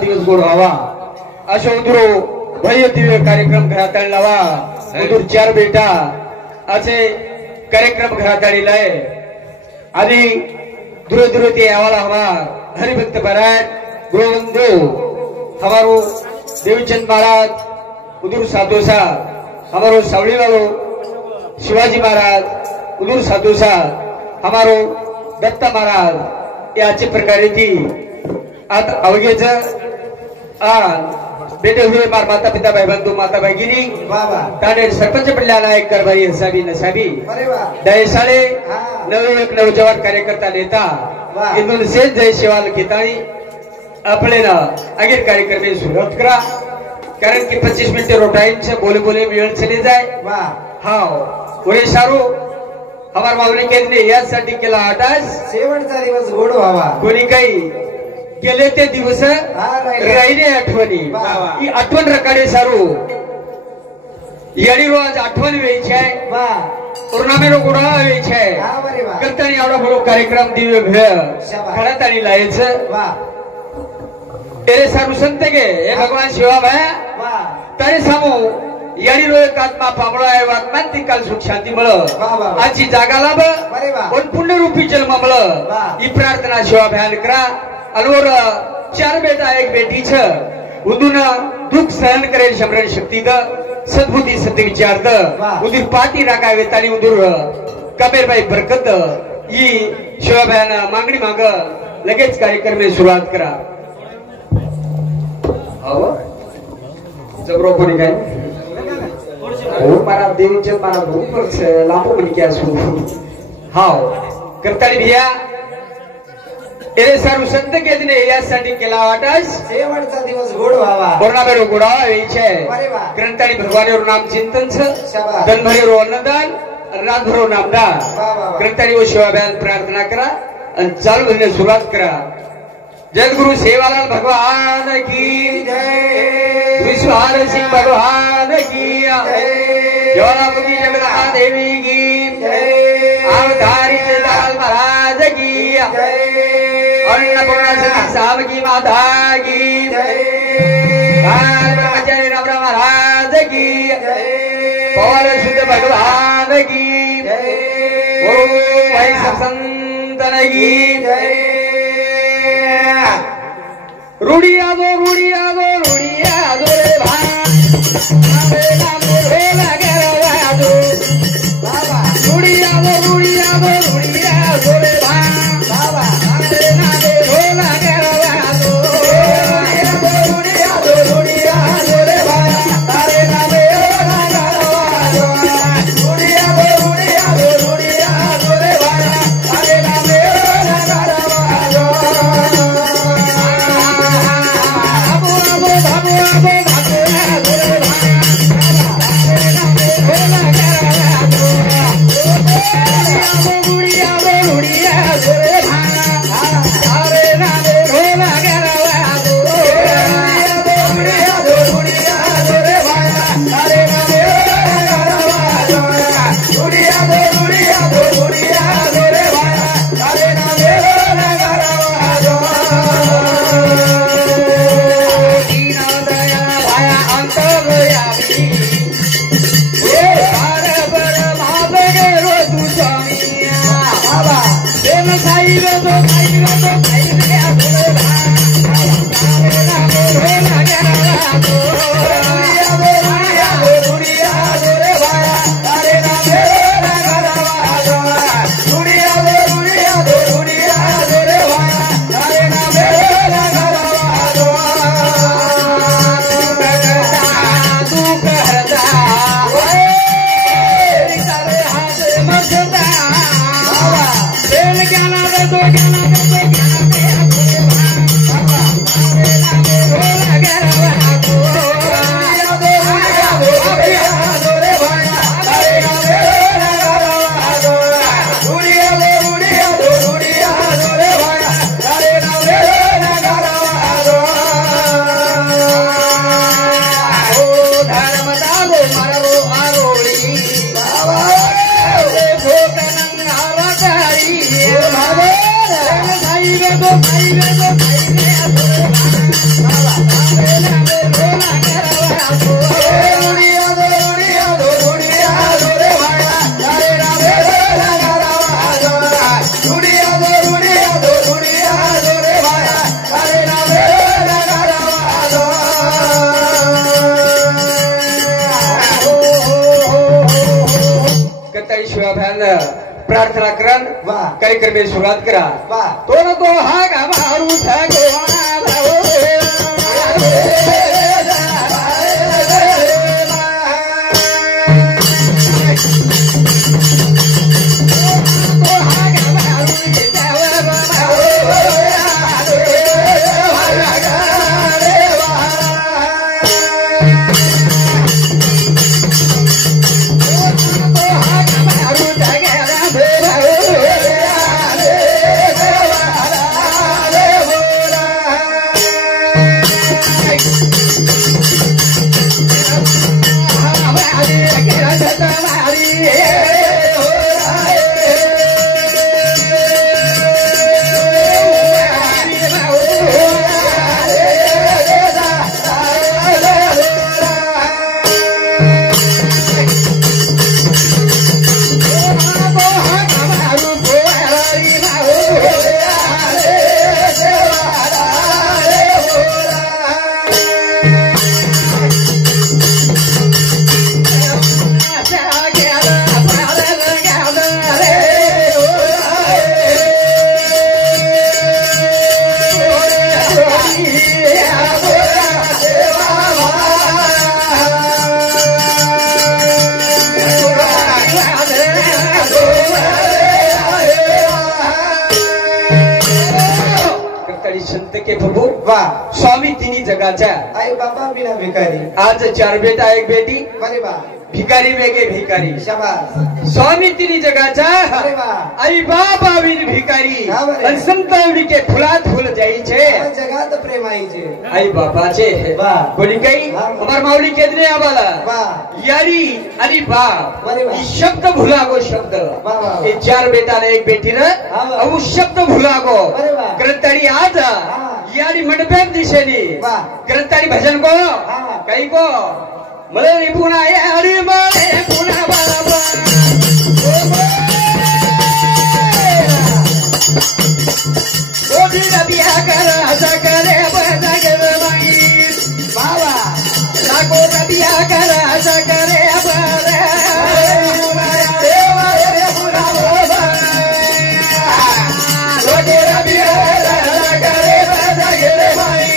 दिवस गोड व्हावा अशा उदूर भव्य दिव्य कार्यक्रम घरात लावा उदूर 4 बेटा असे कार्यक्रम घरात आलेलाय आणि दूर दूर ते आवाला हवा हरिभक्त महाराज गुरुवंदो हमारो देवचंद महाराज उदूर साधोसा हमारो सावड़ी वालो शिवाजी महाराज उदूर साधोसा हमारो दत्ता महाराज याचे प्रकारे ती आता अवघेच बेटे हुए मार माता पिता भाई बंधु माता भगिनी ताने सरपंच पडल्याला एक कारभारी हसाबी नसाबी दयसाळे नवे एक नवजवान कार्यकर्ता नेता इथून से जय शिवाल घेतानी आपले ना आगे कार्यक्रम में सुरुवात करा कारण की 25 मिनिटे रोटाईंचे बोले बोले वेळ चले जाए हाँ वही सारू हमार माऊली केंद्रे यासाठी केला आटास शेवटचा दिवस गोड व्हावा कोणी काही गेले ते दिवस राहिले आठवणी ही आठवण रकाडे सारू याडी रोज आठवण वेळची आहे पौर्णिमेला गोडा वेळची आहे करताना एवढा मोठा कार्यक्रम दिव्य भेळ खळत आणि लायचं तेरे सारू संत गे हे भगवान शिवा भाया तरी सामो याडी रोज आत्मा पाबळा आहे वात्मान ती काल सुख शांती मळ आजची जागाला पण पुण्यरूपी जन्म मळ ही प्रार्थना शिवा भयान करा अलवर 4 बेटा एक बेटी छ उदून दुख सहन करेल शमरण शक्ती द सद्बुद्धी सत्य विचार द उदूर पाठी राखावे ताली उदूर कबीरबाई बरकत ही शिवाबाईना मागणी माग लगेच कार्यक्रम में सुरुवात करा हो जबरो कोणी काय हो मारा देवीचे मारा भूपर लांबो म्हणी क्या सु हाव करताली भिया एरे सारू संत केदने यासाठी केला वाटस शेवटचा दिवस गोड व्हावा पौर्णिमेला गोडा वेचे ग्रंथानी भगवानेवर नाम चिंतन छ धनभरेरो अन्नदान रातभरो नामदान ग्रंथानी वो शिवाबाईन प्रार्थना करा आणि चालू धंदे सुरुवात करा जगद्गुरु सेवालाल भगवान की जय विश्वहार सिंह भगवान की जय ज्वालामुखी जगदम्बा देवी की जय अवतारी लाल महाराज की जय अन्नपूर्णा सती सावकी माता की जय ब्रह्मचारी राम महाराज की जय पवन शुद्ध भगवान की जय ओम वैष्णव संतन की जय रूढ़िया दो रे भाई रे लगे दो बाबा रूढ़िया दो रे भाई बाबा Get प्रार्थना करन कार्यक्रम में सुरुवात करा तो न तो हा गा मारू स्वामी तिन्ही जगाच्या आई बाबा बिना भिकारी आज 4 बेटा 1 बेटी अरे वा भिकारी वेगे भिकारी शाबास स्वामी तिन्ही जगाच्या अरे वा आई बाबा बिन भिकारी आणि संतावडी के फुलात फुल जाईचे जगात प्रेम आईचे आई बाबाचे कोणी काही अमर माऊली केदरे आम्हाला यारी आणि बाप ये शब्द भुला गो शब्द ये 4 बेटा ने 1 बेटी ने अब शब्द भुला गो ग्रंथारी आज यारी मंडपेत दिशेनी ग्रंथारी भजन को काही को मले पुन्हा यारी मले पुन्हा बाबा ओदी बिया करा करे बजा करे बाई बाबा लागो बिया करा करे बरे देवा रे पुन्हा बाबा ओदी बिया करे बजा करे बाई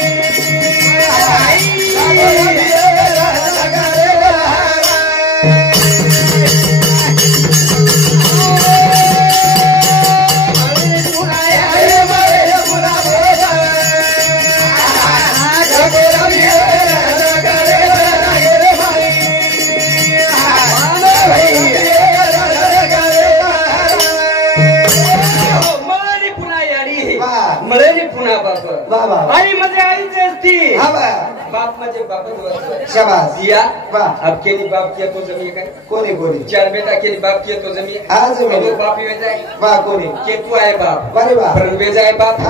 आई म्हणजे आईच असती बाप म्हणजे बापच शाबास दिया अब केली बाप किया तो जमी काय कोणी कोणी 4 बेटा केली बाप किया तो जमी आज बाप वे जाए कोणी के तू आहे बाप अरे वाह पर वे जाए बाप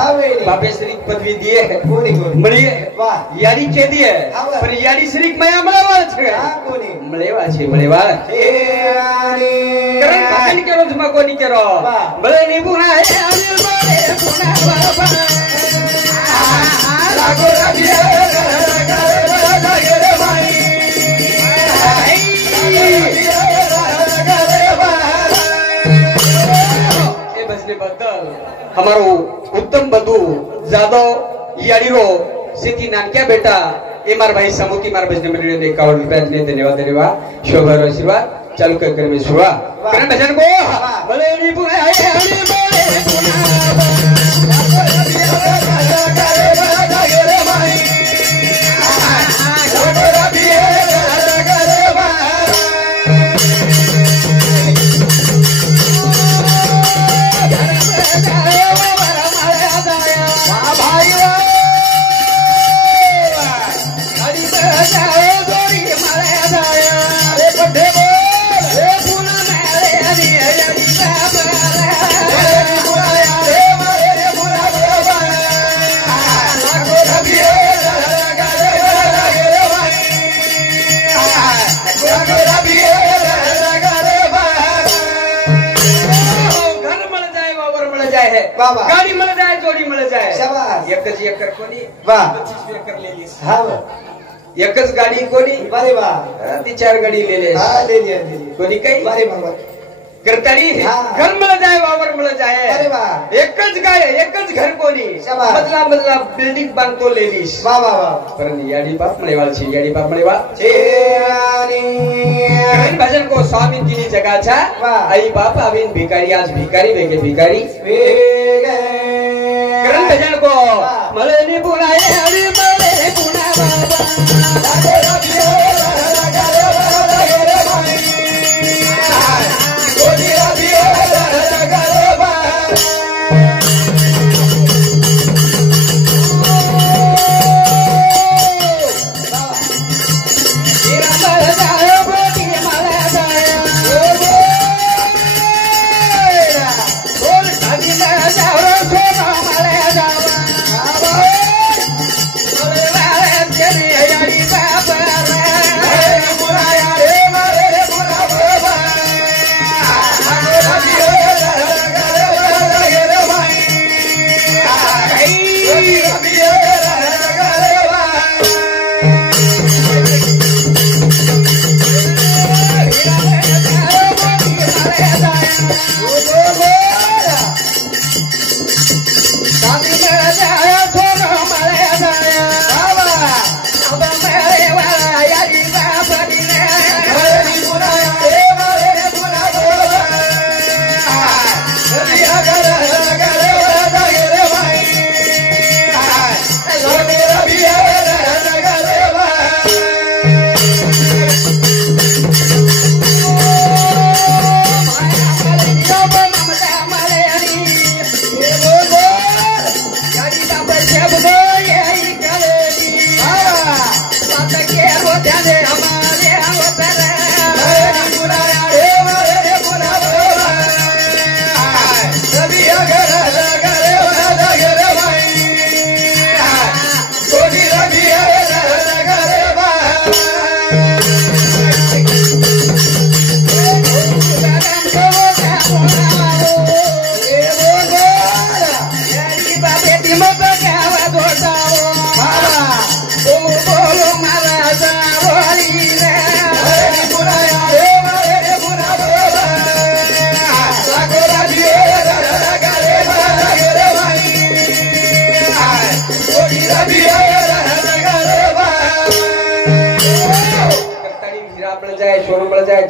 बापे श्री पदवी दिए है कोणी कोणी मळी वाह यारी के दिए पर यारी श्री मया मळेवा छे कोणी मळेवा छे मळेवा करण पकन केरो तुमा कोणी केरो मळे निबुना आहे आणि मळे पुना बाबा लागो रबिया करे बाई ए बसले बद्दल हमारो उत्तम बंधु जादव याडीरो सेती नानक्या बेटा ए मार भाई समूती मार बजने मिलने ने 51 रुपया ने धन्यवाद शोभा आशीर्वाद चालू कर में शुरुआ करण भजन को भले नी पुना आए हनी बोले पुना गाड़ी मिल जाए जोड़ी मिल जाए शाबाश एकच एकर कोणी वाह 25 एकर ले लीस हां एकच गाडी कोणी अरे वाह ती 4 गाडी ले ले हां ले लिया कोणी काही अरे बाबा करतानी घर मिळ जाय वावर मिळ जाय अरे वाह एकच गाय एकच घर कोणी शाबास. बदला बदला बिल्डिंग बांधतो लेलीस वाह वाह वाह परंतु याडी बाप मळेवाल छे याडी बाप मळेवाल छेयानी करण भजन को स्वामी तिनी जगाचा वाह. आई बाप आविन भिकारी आज भिकारी वेगे भिकारी वेगे करण भजन को वाह. मळेनी पुनाय हरी मळे पुना बाबा रागे रागे रागे रागे भाई गोदी रागे रागे भाई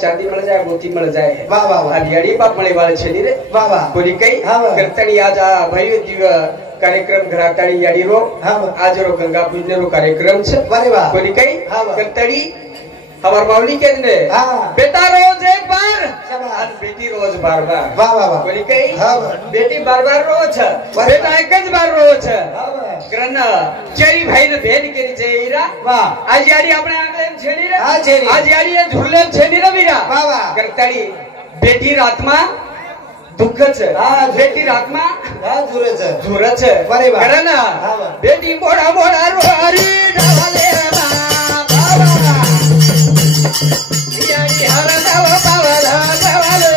चांदी मिल जाए मोती मिल जाए वाह वाह वाह याडी बाप मळेवाल छे रे वाह वाह कोणी काही करतानी आज भव्य दिव्य कार्यक्रम घरातानी याडी रो आज रो गंगा पूजन रो कार्यक्रम छे अरे वाह कोणी काही करतानी हमार मावली के ने बेटा रोज एक बार आज बेटी रोज बार बार वाह वाह वाह कोणी काही बेटी बार बार रोज बेटा एकच बार रोज कारण चेरी भाई ने भेद केली जयरा वाह आज याडी આપણે આંગળે છેડી રે હા છેડી आज याडी झुरले छेडी रे वीरा वाह वाह करतानी बेटी रातमा दुःख છે बेटी रातमा झुरे છે झुरे છે अरे वाह कारण बेटी मोड़ा मोड़ा रोरी ढाले वाह वाह याडी हरदाव पावला पावले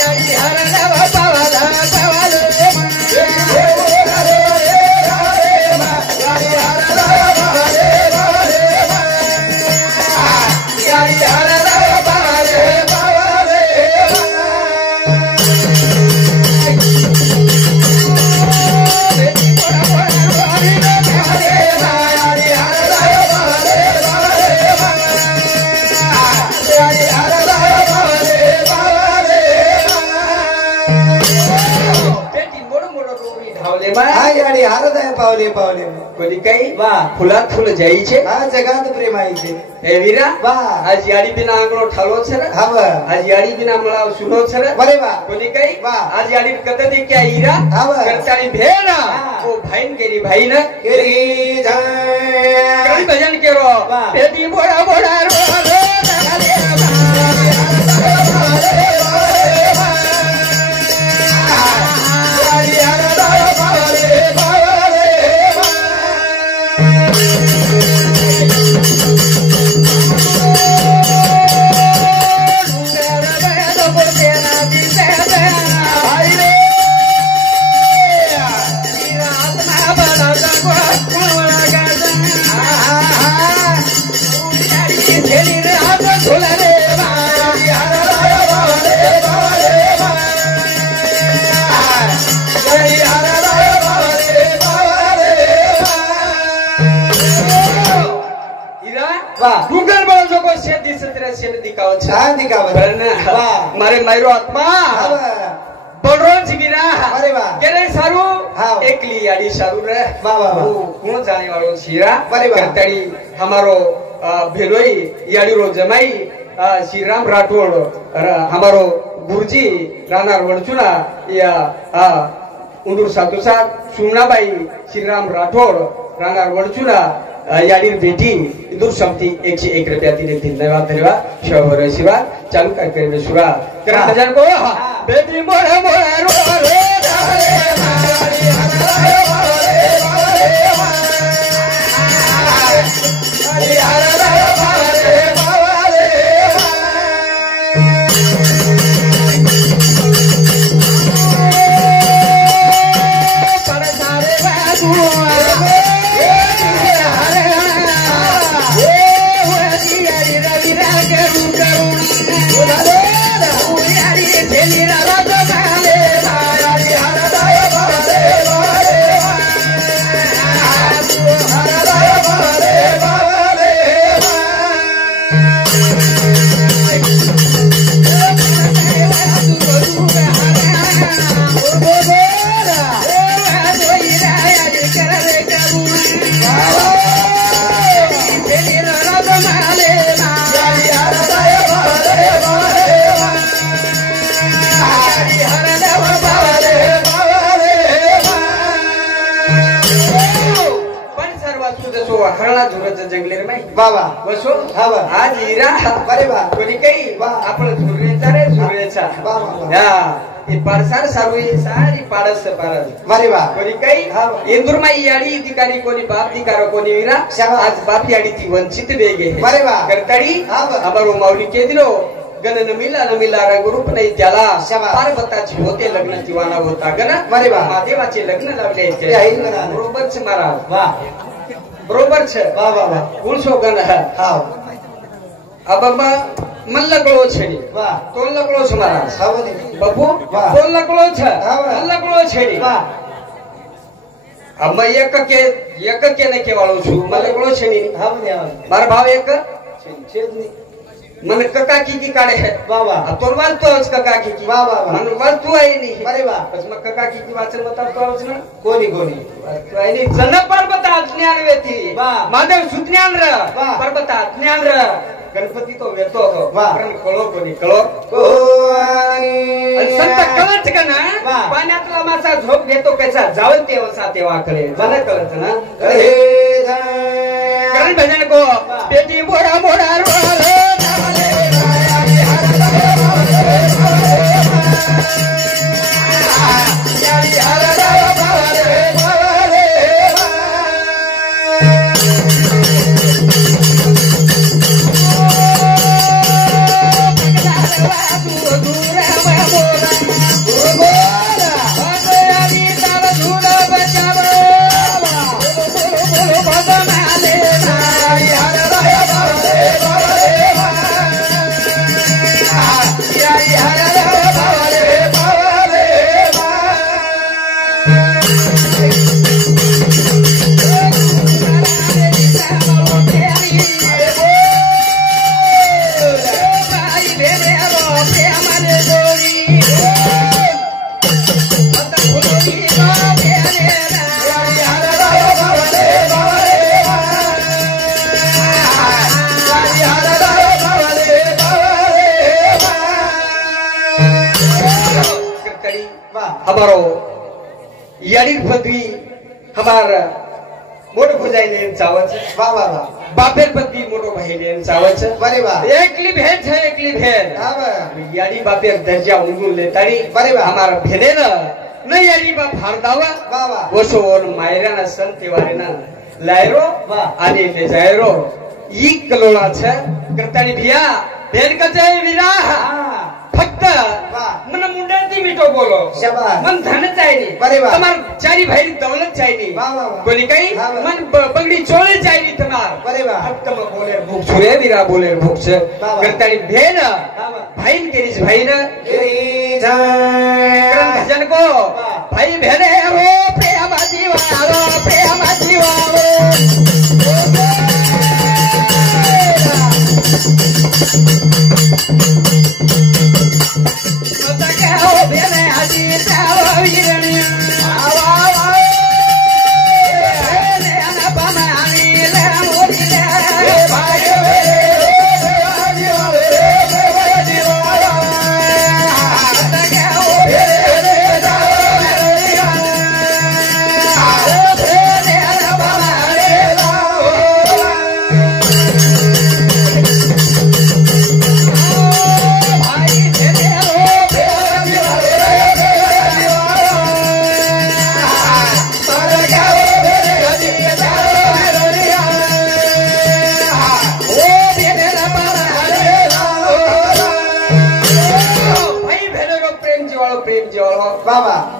याडी हरदाव पावला पावले पावले पावले कोणी काही वाह फुलात फुल जाई छे जगात प्रेम आई छे हे वीरा वाह आज याडी बिना आंगणो ठालो छे रे हाव आज याडी बिना मला सुनो छे रे अरे वाह कोणी काही वाह आज याडी कदे क्या हीरा हाव करतानी भेना ओ भाईन केरी भाई न केरी जाय कई भजन केरो बेटी बोड़ा बोड़ा रो रो डुंगर बळो जो को शेत दिसत रे शेत दिखाव छ हा दिखाव मारे मायरो आत्मा बडरोज गिरा अरे वाह केरे सारू हाँ एकली आड़ी सारू रे वाह वाह वाह कौन जाने वालो सीरा अरे वाह करतड़ी हमारो भेलोई याड़ी रो जमाई श्री राम राठौड़ हमारो गुरुजी राणा वडचुना या उंदूर सातुसा सुमनाबाई श्री राम राठौड़ राणा वडचुना याडीर बेटी इंदूर समती 101 रुपया तिने धन्यवाद शिवा शिवा चालू कार्यक्रम में सुरा करा भजन को बेटी मोरा मोरा रो रे बाबा वसो हावा आज हीरा अरे वाह कोणी काही आपण झुररेचा रे झुररेचा या ये परसार सारू सारी पाडस पारस अरे वाह कोणी काही इंदुरमाई याडी अधिकारी कोणी बाप दिकारो कोणी वीरा आज बाप याडी ती वंचित बेगे अरे वाह करतडी अमरो माऊली के दिलो गण न मिला रंग रूप नाही त्याला पार्वताची होते लग्न दिवाना होता गण अरे वाह महादेवाचे लग्न लावले बरोबरच महाराज वाह बरोबर छे वाह वाह वाह कुलसो गण हां अब मन लगलो छेडी वाह तोल लगलो छ महाराज हां बाबू तोल लगलो छ मन लगलो छेडी वाह अब मैं एक के ने केवाळो छु मन लगलो छेडी हां मार भाव एक छेदी मन कका की काढे है वाह वाह तोरवाल तो कका की वाह वाह मन वाल तू आई नहीं अरे वाह बस मग कका की वाचन बता तो आवच ना कोणी तू आई नहीं जन पर्वता ज्ञान वेती वाह माधव सुज्ञान र पर्वता ज्ञान र गणपती तो वेतो हो पण कळो कोणी कळो आणि संत कळत का ना पाण्यातला मासा झोप घेतो कसा जावल तेवा कळे जन कळत ना करण भजन को बेटी मोरा मोरा रो हमारो याड़ी पदवी हमारा मोटो भुजाई लेन चावच वाह वाह वाह बापेर पदवी मोटो भाई लेन चावच अरे वाह एकली भेट है एकली भेट हां याड़ी बापेर दर्जा उंगुल लेतारी अरे वाह हमारा भेने न याड़ी बा फारदावा वाह वाह वसो मायरा न संत वारे न लायरो वाह आनी ले जायरो ई कलोळा छ करतानी भिया भेन कचे विरा फक्त मन मुंडाती मिठो बोलो मन धन चाहिए तुम्हार चारी भाई दौलत चाहिए कोणी काही मन बगडी चोळे चाहिए तुम्हार फक्त म बोले भूख छुरे विरा बोले भूख छ करतानी भेन भाईन केरीज भाईन भजन को भाई भेने रो प्रेम जीवारो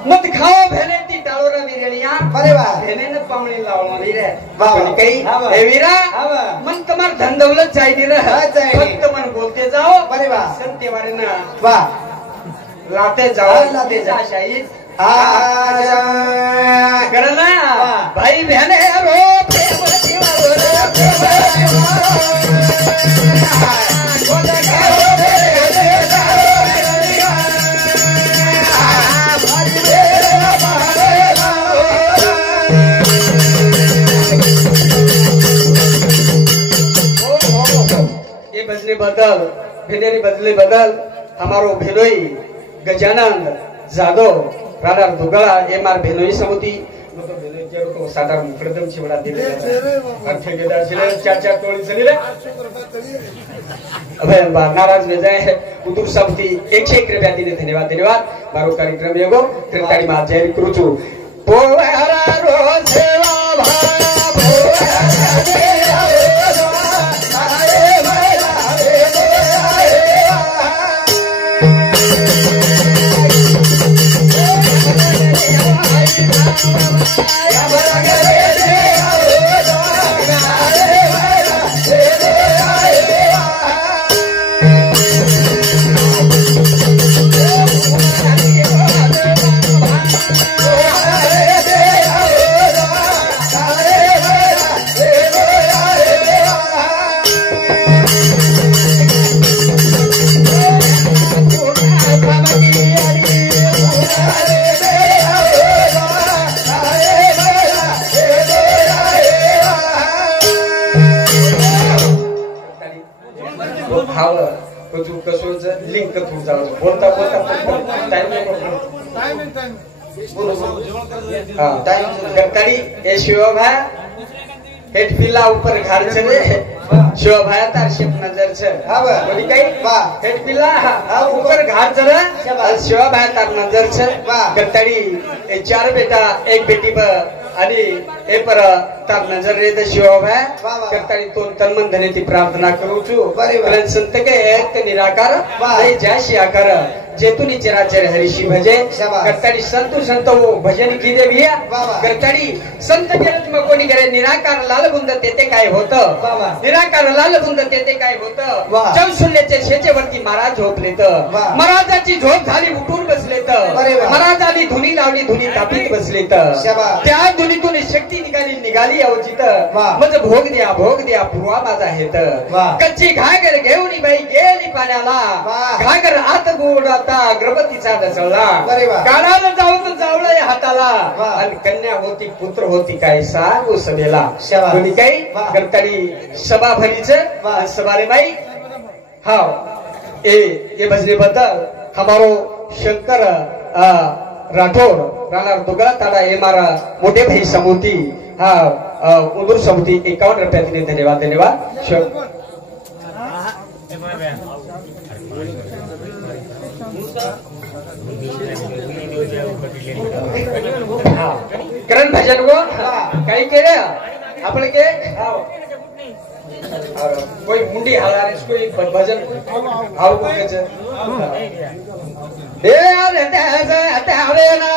मत खाओ भेने ती टाळोरा विरेलिया अरे वा भेने न पावणी लावणी रे वाह, वाह. काही हा, वाह. हे वीरा हा, वाह. मन तुम्हार धन दौलत चाहिए रे हा, चाहिए. फक्त मन बोलते जाओ अरे वाह. संते वारे ना वाह लाते जाओ हा, लाते जाओ. शाही आजा करना वाह. भाई बहने रो प्रेम जीवा प्रेम बजने बदल भेनेरी बदले बदल हमारो भेनोई गजानंद जादव राणा दुगळा ये मार भेनोई समुती मतलब भेनोई के को साधार मुखडदम चिवडा दिले और ठेकेदार छिले चार टोळी चली रे अबे नाराज में जाए उदूर समुती 101 रुपया दिने धन्यवाद मारो कार्यक्रम एगो त्रितारी मा जारी करू छु पोहरा रो सेवा भा पोहरा देवा लिंक थोड जाऊ बोलता टाइम ए शिवभा हेट पिला ऊपर घर चले शिवभा तार शिप नजर छे बोली कई हेट पिला ऊपर घर चले शिवभा तार नजर छे गत्ताड़ी 4 बेटा 1 बेटी पर आणि ए पर तार नजर रे द शिवभा गत्ताड़ी तो तन धने ती प्रार्थना करू छु कारण संत के एक निराकार नाही जय आकार जेतुनी चराचर हरिशी भजे गत्ताड़ी संत वो भजन की दे भैया गत्ताड़ी संत जगत में कोणी करे निराकार लाल बुंद तेते काय होतं निराकार लाल बुंद तेते काय होतं चौशुल्याचे शेचेवरती महाराज झोपलेत महाराजाची झोप झाली उठून बसलेत महाराजांनी धुनी लावली धुनी तापीत बसलेत त्या धुनीतून शक्ती निघाली अवचित म्हणजे भोग द्या पुरवा माझा हेत कच्ची घागर घेऊन बाई गेली पाण्याला घागर आत गोड आता गर्भवतीचा दसळला काढाला जाऊन जावळा हाताला आणि कन्या होती पुत्र होती काय सांगू सभेला कोणी काही गत्ताड़ी सभा भरीच सभारे बाई हाव ये भजने बद्दल हमारो शंकर राठौर राणा दुगड़ा ताड़ा ये मारा मोटे भाई समुती उदूर समुती 51 रुपया दिने धन्यवाद करण भजन वो काही केले आपण के कोई मुंडी हालार कोई भजन हाउ को के ए अरे ते ना